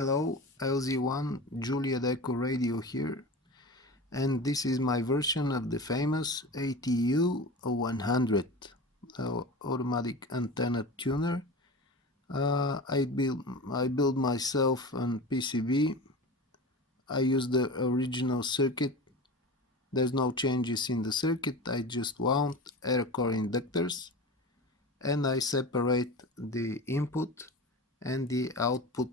Hello, LZ1 Juliet Echo Radio here, and this is my version of the famous ATU-100 automatic antenna tuner. I built myself on PCB. I use the original circuit. There's no changes in the circuit. I just wound air core inductors, and I separate the input and the output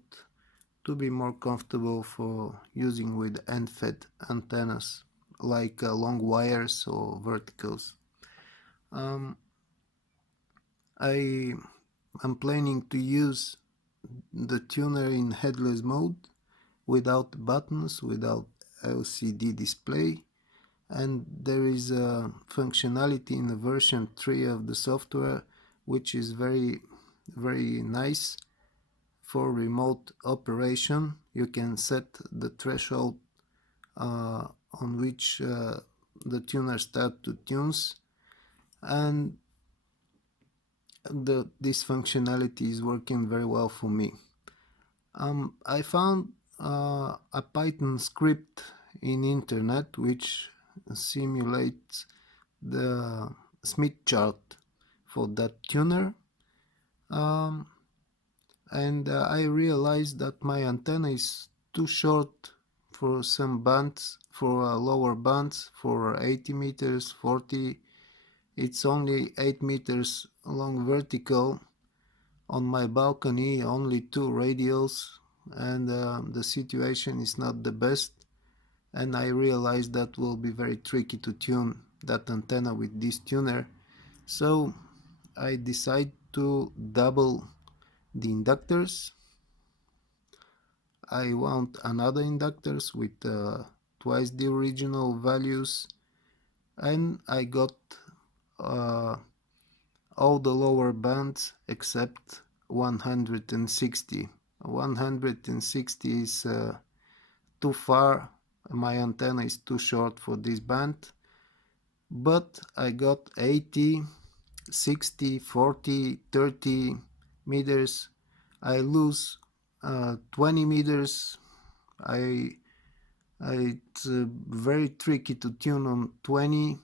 to be more comfortable for using with end-fed antennas like long wires or verticals. I am planning to use the tuner in headless mode without buttons, without LCD display, and there is a functionality in the version 3 of the software which is very nice. For remote operation, you can set the threshold on which the tuner starts to tune, and this functionality is working very well for me. I found a Python script in internet which simulates the Smith chart for that tuner. And I realized that my antenna is too short for some bands, for lower bands, for 80 meters, 40. It's only 8 meters long vertical. On my balcony, only 2 radials, and the situation is not the best. And I realized that will be very tricky to tune that antenna with this tuner. So I decided to double the inductors. I wound another inductors with twice the original values, and I got all the lower bands except 160. 160 is too far. My antenna is too short for this band, but I got 80, 60, 40, 30 meters. I lose 20 meters. It's very tricky to tune on 20,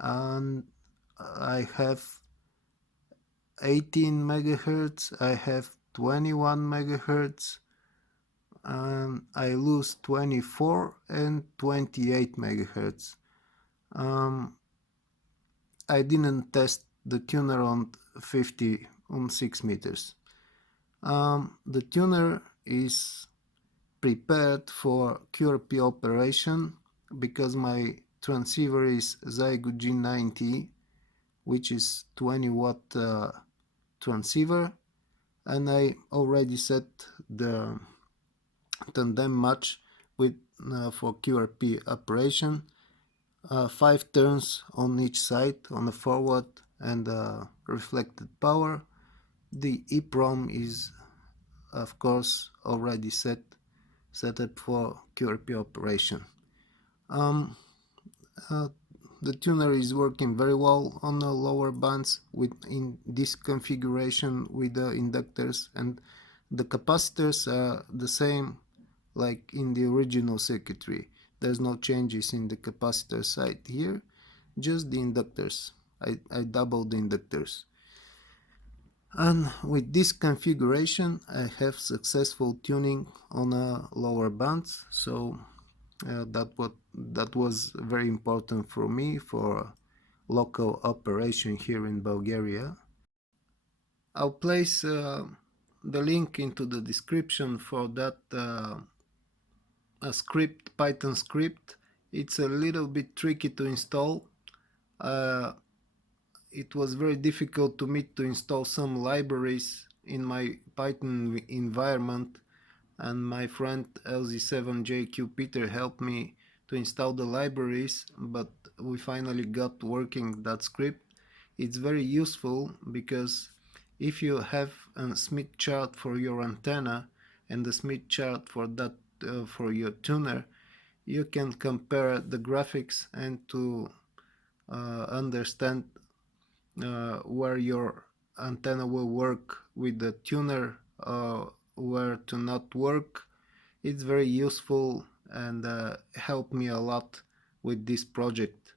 and I have 18 megahertz, I have 21 megahertz, and I lose 24 and 28 megahertz. I didn't test the tuner on 6 meters. The tuner is prepared for QRP operation because my transceiver is LZ1JER, which is 20 watt transceiver, and I already set the tandem match with for QRP operation. 5 turns on each side, on the forward and reflected power. The EEPROM is of course already set up for QRP operation. The tuner is working very well on the lower bands in this configuration with the inductors, and the capacitors are the same like in the original circuitry. There's no changes in the capacitor side here, just the inductors. I doubled the inductors. And with this configuration I have successful tuning on lower bands, so that was very important for me for local operation here in Bulgaria. I'll place the link into the description for that script, Python script. It's a little bit tricky to install. It was very difficult to me to install some libraries in my Python environment, and my friend LZ1JER Peter helped me to install the libraries, but we finally got working that script. It's very useful because if you have a Smith chart for your antenna and the Smith chart for that for your tuner, you can compare the graphics and to understand where your antenna will work with the tuner were to not work. It's very useful and helped me a lot with this project.